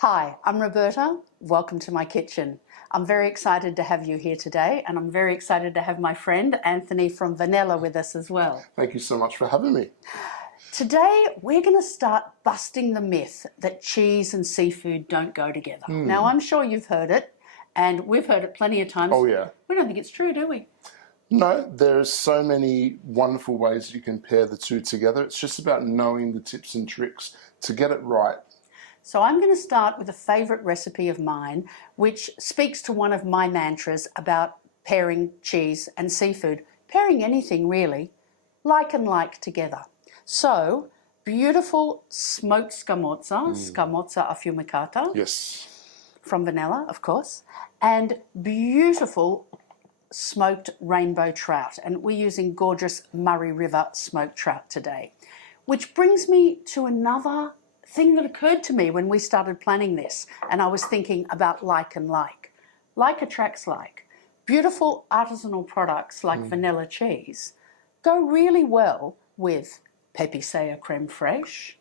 Hi, I'm Roberta. Welcome to my kitchen. I'm very excited to have you here today, and I'm very excited to have my friend Anthony from Vanilla with us as well. Thank you so much for having me. Today, we're going to start busting the myth that cheese and seafood don't go together. Now, I'm sure you've heard it, and we've heard it plenty of times. Oh yeah. We don't think it's true, do we? No, there's so many wonderful ways you can pair the two together. It's just about knowing the tips and tricks to get it right. So I'm going to start with a favourite recipe of mine, which speaks to one of my mantras about pairing cheese and seafood, pairing anything really, like and like together. So, beautiful smoked scamozza, scamozza affumicata. Yes. From Vanilla, of course, and beautiful smoked rainbow trout. And we're using gorgeous Murray River smoked trout today. Which brings me to another thing that occurred to me when we started planning this, and I was thinking about like and like. Like attracts like. Beautiful artisanal products like vanilla cheese go really well with Pepe Saya creme fraiche,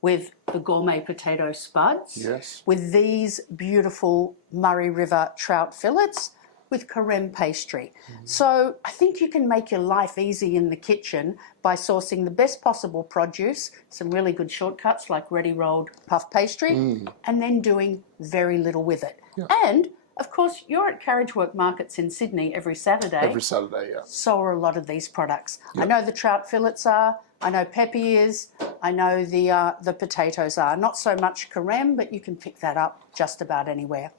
with the gourmet potato spuds, Yes. with these beautiful Murray River trout fillets, with Carême pastry. So I think you can make your life easy in the kitchen by sourcing the best possible produce, some really good shortcuts like ready rolled puff pastry, and then doing very little with it. Yeah. And of course, you're at Carriage Work Markets in Sydney every Saturday. Every Saturday, yeah. So are a lot of these products. Yep. I know the trout fillets are, I know Pepe is, I know the potatoes are. Not so much Carême, but you can pick that up just about anywhere.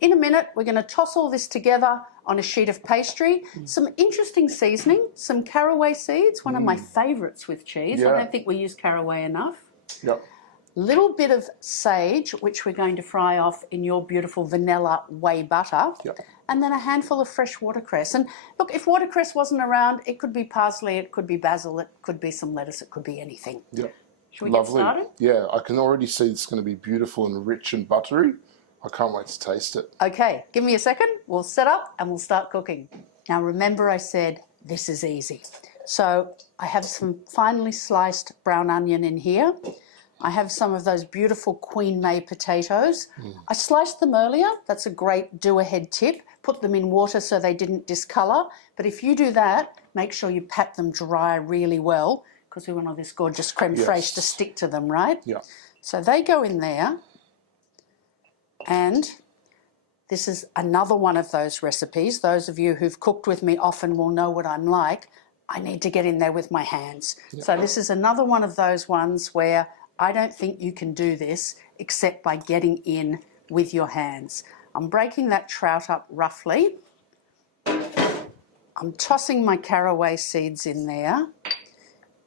In a minute, we're going to toss all this together on a sheet of pastry. Some interesting seasoning, some caraway seeds, one of my favourites with cheese. Yeah. I don't think we use caraway enough. Yep. Little bit of sage, which we're going to fry off in your beautiful vanilla whey butter. Yep. And then a handful of fresh watercress. And look, if watercress wasn't around, it could be parsley, it could be basil, it could be some lettuce, it could be anything. Yep. Should we Lovely. get started? Yeah, I can already see it's going to be beautiful and rich and buttery. I can't wait to taste it. Okay, give me a second. We'll set up and we'll start cooking. Now remember I said this is easy. So I have some finely sliced brown onion in here. I have some of those beautiful Queen May potatoes. I sliced them earlier. That's a great do-ahead tip. Put them in water so they didn't discolour. But if you do that, make sure you pat them dry really well because we want all this gorgeous creme fraiche to stick to them, right? Yeah. So they go in there. And this is another one of those recipes. Those of you who've cooked with me often will know what I'm like. I need to get in there with my hands. Yep. So this is another one of those ones where I don't think you can do this except by getting in with your hands. I'm breaking that trout up roughly. I'm tossing my caraway seeds in there.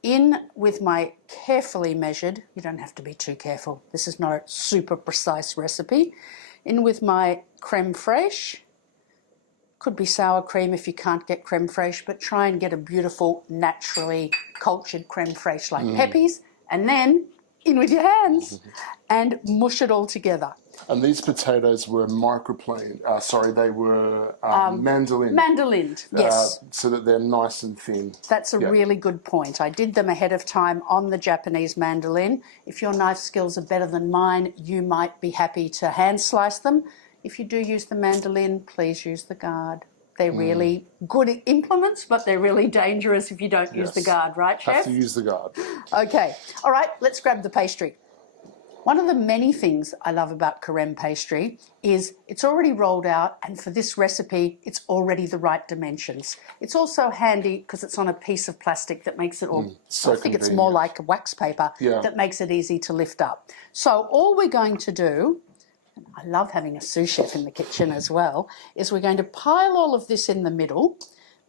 In with my carefully measured, you don't have to be too careful, this is not a super precise recipe. In with my creme fraiche, could be sour cream if you can't get creme fraiche, but try and get a beautiful, naturally cultured creme fraiche like Pepe's, and then in with your hands and mush it all together. And these potatoes were microplaned. They were mandolined. Mandolined, yes. So that they're nice and thin. That's a really good point. I did them ahead of time on the Japanese mandolin. If your knife skills are better than mine, you might be happy to hand slice them. If you do use the mandolin, please use the guard. They're really good implements, but they're really dangerous if you don't use the guard, right, Chef? Have to use the guard. Okay. All right, let's grab the pastry. One of the many things I love about Carême pastry is it's already rolled out, and for this recipe, it's already the right dimensions. It's also handy because it's on a piece of plastic that makes it all, so I think it's more like wax paper that makes it easy to lift up. So all we're going to do, and I love having a sous chef in the kitchen as well, is we're going to pile all of this in the middle.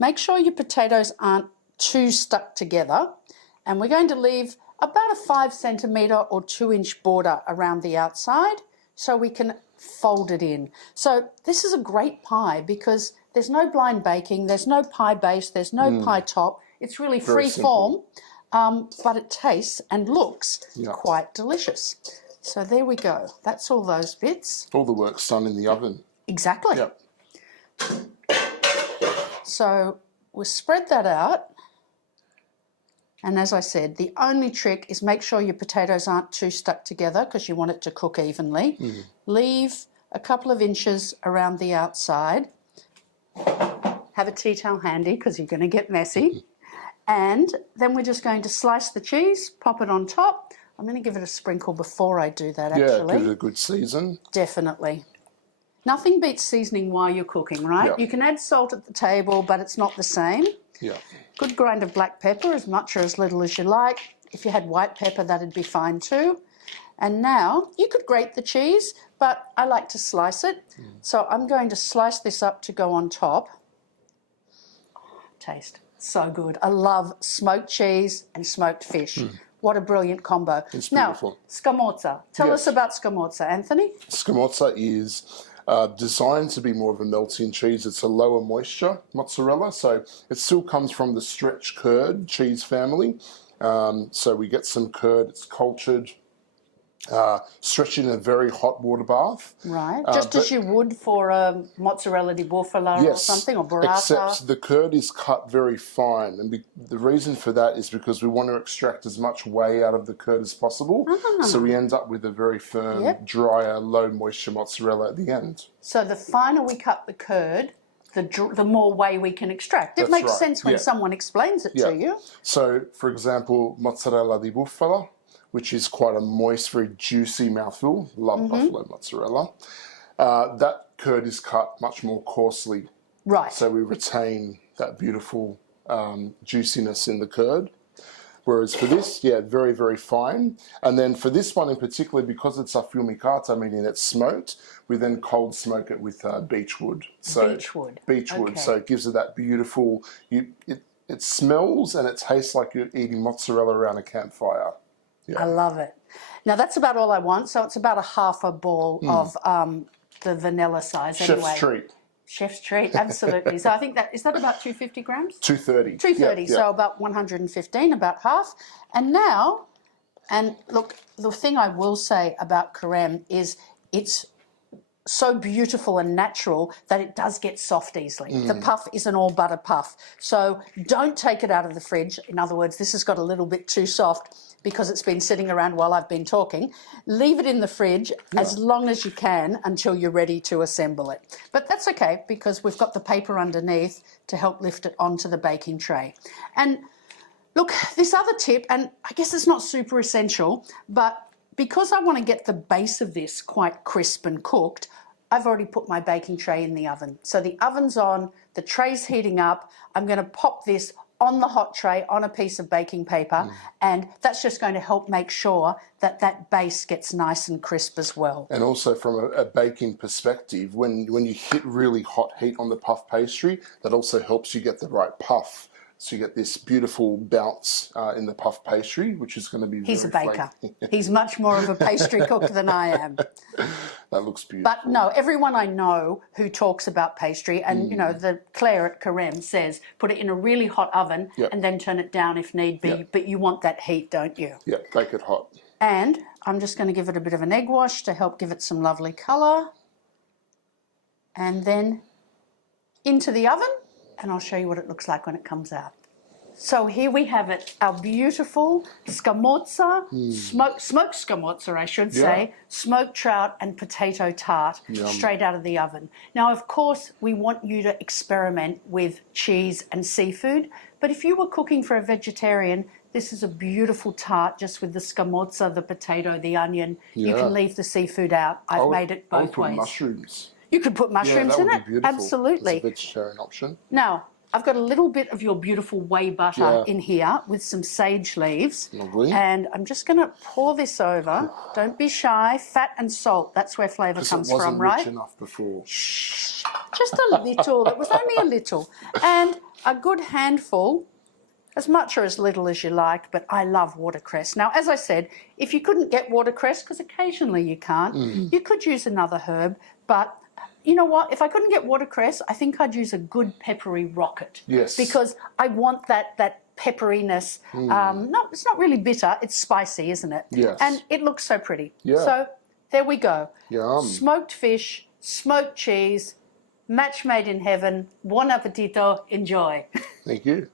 Make sure your potatoes aren't too stuck together, and we're going to leave about a 5 centimetre or 2 inch border around the outside so we can fold it in. So this is a great pie because there's no blind baking, there's no pie base, there's no pie top. It's really free form, but it tastes and looks quite delicious. So there we go. That's all those bits. All the work's done in the oven. Exactly. Yep. So we'll spread that out. And as I said, the only trick is make sure your potatoes aren't too stuck together because you want it to cook evenly. Leave a couple of inches around the outside. Have a tea towel handy because you're going to get messy. And then we're just going to slice the cheese, pop it on top. I'm going to give it a sprinkle before I do that, actually. Yeah, give it a good season. Definitely. Nothing beats seasoning while you're cooking, right? Yeah. You can add salt at the table, but it's not the same. Yeah. Good grind of black pepper, as much or as little as you like. If you had white pepper, that'd be fine too. And now you could grate the cheese, but I like to slice it. So I'm going to slice this up to go on top. Taste. So good. I love smoked cheese and smoked fish. What a brilliant combo. It's now, beautiful. scamorza. Tell us about scamorza, Anthony. Scamorza is designed to be more of a melting cheese. It's a lower moisture mozzarella, so it still comes from the stretch curd cheese family. So we get some curd, it's cultured, stretched in a very hot water bath. Right, just as you would for a mozzarella di bufala or something, or burrata. Except the curd is cut very fine, and the reason for that is because we want to extract as much whey out of the curd as possible, so we end up with a very firm, drier, low moisture mozzarella at the end. So the finer we cut the curd, the more whey we can extract. It makes sense when someone explains it to you. So, for example, mozzarella di bufala, which is quite a moist, very juicy mouthful. Love buffalo mozzarella. That curd is cut much more coarsely. Right. So we retain that beautiful juiciness in the curd. Whereas for this, very, very fine. And then for this one in particular, because it's affumicata, meaning it's smoked, we then cold smoke it with beechwood. So beechwood. Beechwood. Okay. So it gives it that beautiful, it smells and it tastes like you're eating mozzarella around a campfire. Yeah. I love it. Now that's about all I want. So it's about a half a ball of the vanilla size. Anyway. Chef's treat. Chef's treat, absolutely. So I think is that about 250 grams? 230. 230, so about 115, about half. And now, and look, the thing I will say about Carême is it's so beautiful and natural that it does get soft easily. The puff is an all butter puff. So don't take it out of the fridge. In other words, this has got a little bit too soft because it's been sitting around while I've been talking. Leave it in the fridge as long as you can until you're ready to assemble it. But that's okay because we've got the paper underneath to help lift it onto the baking tray. And look, this other tip, and I guess it's not super essential, but because I want to get the base of this quite crisp and cooked, I've already put my baking tray in the oven. So the oven's on, the tray's heating up. I'm going to pop this on the hot tray on a piece of baking paper, and that's just going to help make sure that that base gets nice and crisp as well. And also from a baking perspective, when you hit really hot heat on the puff pastry, that also helps you get the right puff. So you get this beautiful bounce in the puff pastry, which is going to be He's a very baker. flaky. He's much more of a pastry cook than I am. That looks beautiful. But no, everyone I know who talks about pastry, and you know, the Claire at Carême says, put it in a really hot oven and then turn it down if need be. But you want that heat, don't you? Yeah, bake it hot. And I'm just going to give it a bit of an egg wash to help give it some lovely colour. And then into the oven, and I'll show you what it looks like when it comes out. So here we have it, our beautiful scamorza, smoked scamorza, I should say, smoked trout and potato tart straight out of the oven. Now, of course, we want you to experiment with cheese and seafood, but if you were cooking for a vegetarian, this is a beautiful tart just with the scamorza, the potato, the onion. You can leave the seafood out. I've made it both ways. Mushrooms. You could put mushrooms in it. Beautiful. Absolutely. It's a vegetarian option. Now, I've got a little bit of your beautiful whey butter in here with some sage leaves. Lovely. And I'm just going to pour this over. Don't be shy. Fat and salt, that's where flavour comes from, right? It wasn't rich enough before. Shh. Just a little. It was only a little. And a good handful, as much or as little as you like, but I love watercress. Now, as I said, if you couldn't get watercress, because occasionally you can't, you could use another herb, but you know what? If I couldn't get watercress, I think I'd use a good peppery rocket. Yes. Because I want that pepperiness. No, it's not really bitter. It's spicy, isn't it? Yes. And it looks so pretty. Yeah. So there we go. Yum. Smoked fish, smoked cheese, match made in heaven. Buon appetito. Enjoy. Thank you.